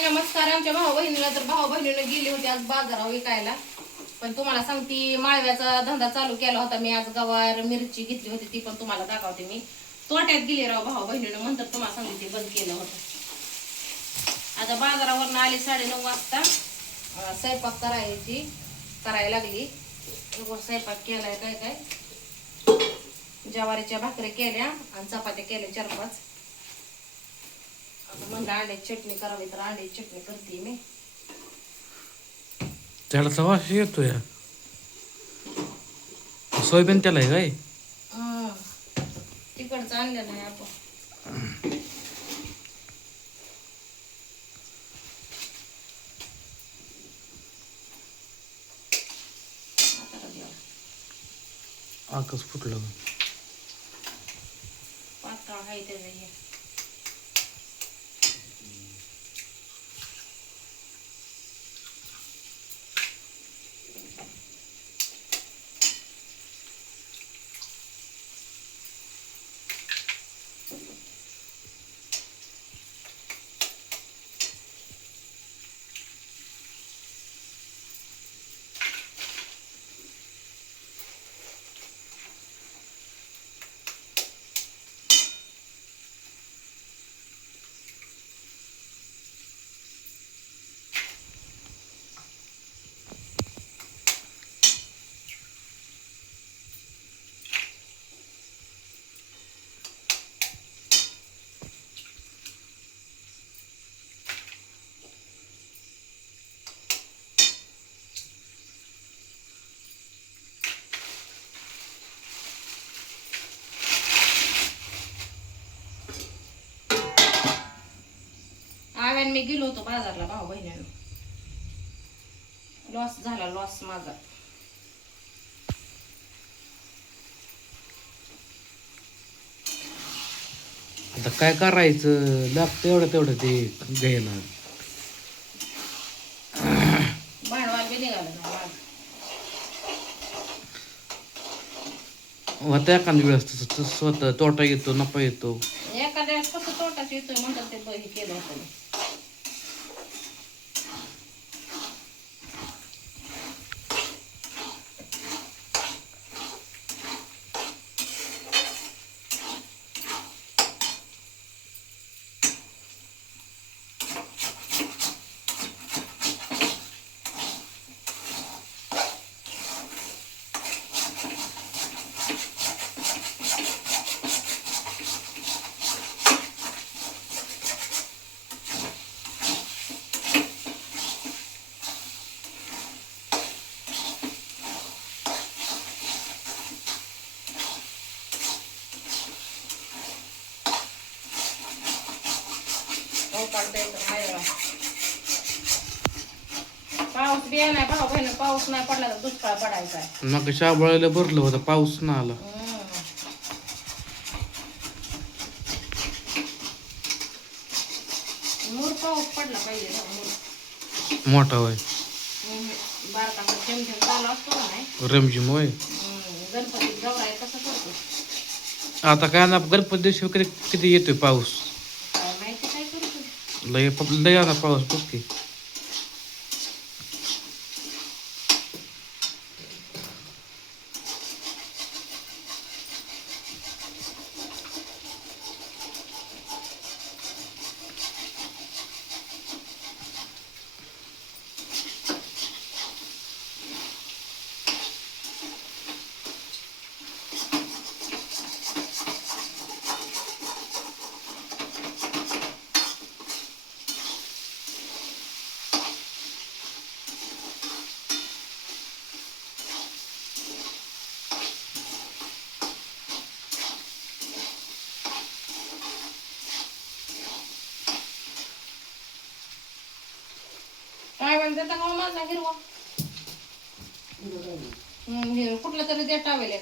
हाय नमस्कार आमच्या भाऊ बहिणीला. तर भाऊ बहिणीला गेली होती आज बाजारावर विकायला. पण तुम्हाला सांगते माळव्याचा धंदा चालू केला होता मी. आज गवार मिरची घेतली होती ती पण तुम्हाला दाखवते मी. तोट्यात गेली राव भाऊ बहिणीनं, नंतर तुम्हाला सांगते ते बंद केलं होतं. आता बाजारावरून आले 9:30 वाजता. स्वयंपाक करायला लागली. स्वयंपाक केलाय काय काय ज्वारीच्या भाकरी केल्या आणि चपात्या केल्या 4-5. म्हणलं अंड्याची चटणी करावी तर अंड्याची चटणी करते मी. त्याला वास येतो या सोयाबीन त्याला आहे काय? तिकडचं आणलं नाही आपण. आकच फुटलं पातळ आहे त्याचं हे. आव्यान मी गेलो होतो बाजारला भाऊ बहिणीनं. लॉस माझा. आता काय करायचं, लागतं एवढं तेवढं ते घ्यायला. भांडवल बी निघालं ना माझं. होता एखाद्या वेळेस तसं स्वतः तोटा येतो नफा येतो. एखाद्या वेळेस कसं तोटाच येतोय म्हणतात ते हे केलं होतं मी. पाऊस बी नाही भाऊ बहिण. पाऊस नाही पडला तर दुष्काळ पडायचा आहे. मग शाबळाला भरलं होतं, पाऊस ना आला. मूर पाऊस पडला पाहिजे ना. मोठा होय बारका झेमझेम चालू असतो का नाही. रमझिम होय. गणपती गौराय कसं करतो आता काय ना गणपती दिवशी वगैरे किती येतोय पाऊस. काय माहिती काय करतो. लय आला पाऊस बघ की. काय म्हणते का माझा हिरवा कुठला तरी देत टावेल.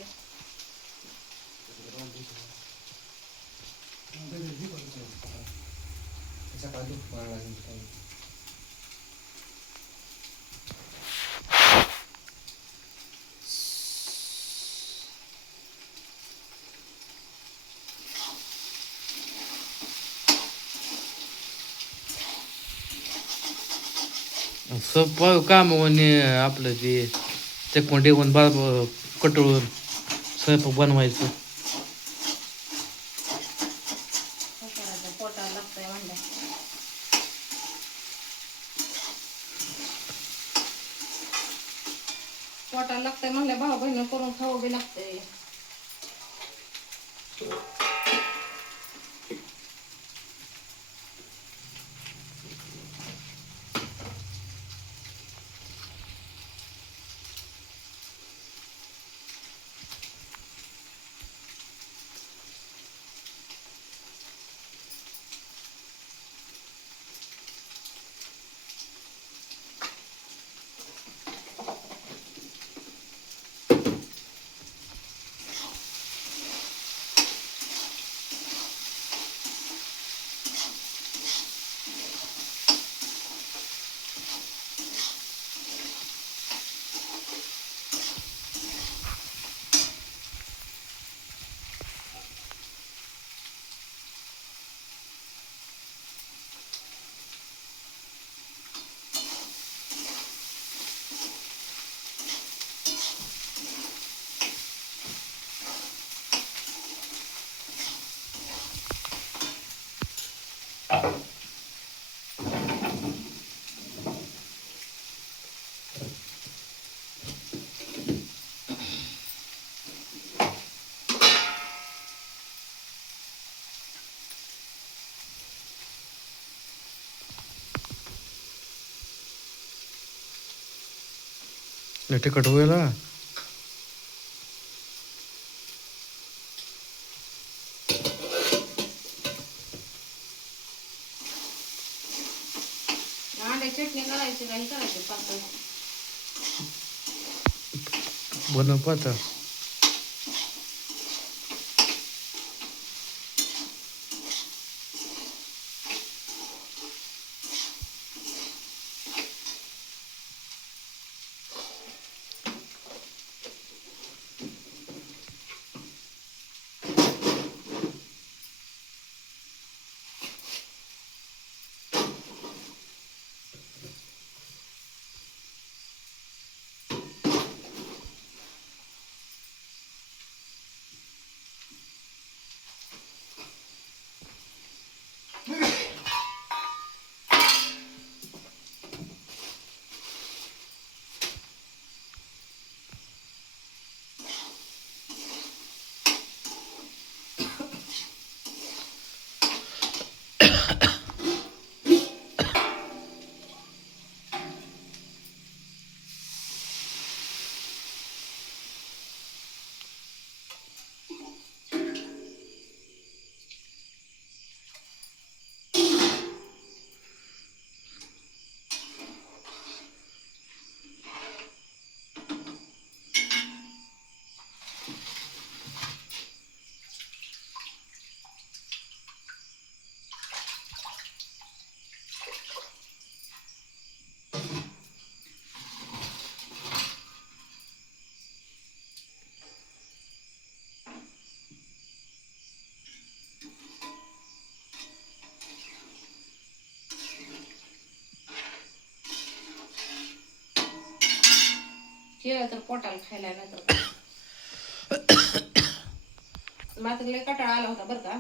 सोपं काम आणि आपलं ते चकून डेवून कटळून स्वयंपाक बनवायचं. काय करायचं, पोटाला लागतंय म्हणलं. पोटाला लागतंय म्हणलं, भाऊ बहिणी करून खावं बी लागतंय. तिखट होईल हा. अंड्या चटणी करायची, काही करायची पातळ. बनव पाहता. केलं तर पोटाला खायला, नाही तर काय. मला तर लय कंटाळा आला होता बरं का,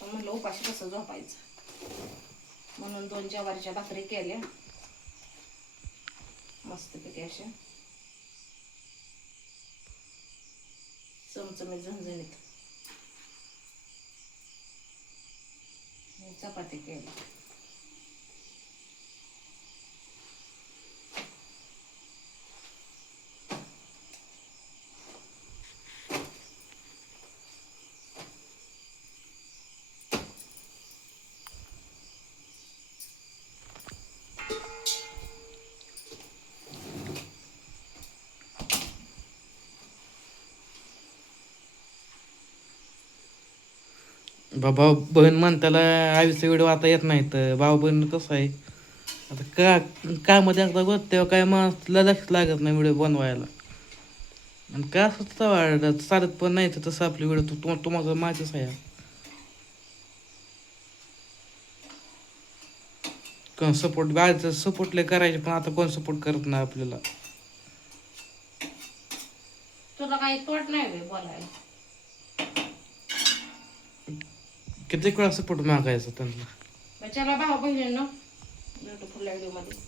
पण म्हणलं उपाशी कसं झोपायचं, म्हणून 2 ज्वारीच्या भाकरी केल्या मस्तपैकी अशा चमचमीत झणझणीत. चपाती केली. भाऊ बहीण म्हणताला आयुष्य व्हिडिओ आता येत नाहीत. भाऊ बहीण कसं आहे आता कामध्ये असता गोष्ट तेव्हा काय माणसाला लक्ष लागत नाही व्हिडिओ बनवायला. आणि काय असं चालत पण नाही तर तसं आपली व्हिडिओ तुम्हाला माहितीच आहे. कोण सपोर्ट आज सपोर्टले करायचे पण आता कोण सपोर्ट करत नाही आपल्याला. तुला काही तोट नाही बे बोलायला. किती वेळा सपोर्ट मागायचा त्यांना. चला भाऊ बहिणींनो भेटू पुढल्या व्हिडिओ मध्ये.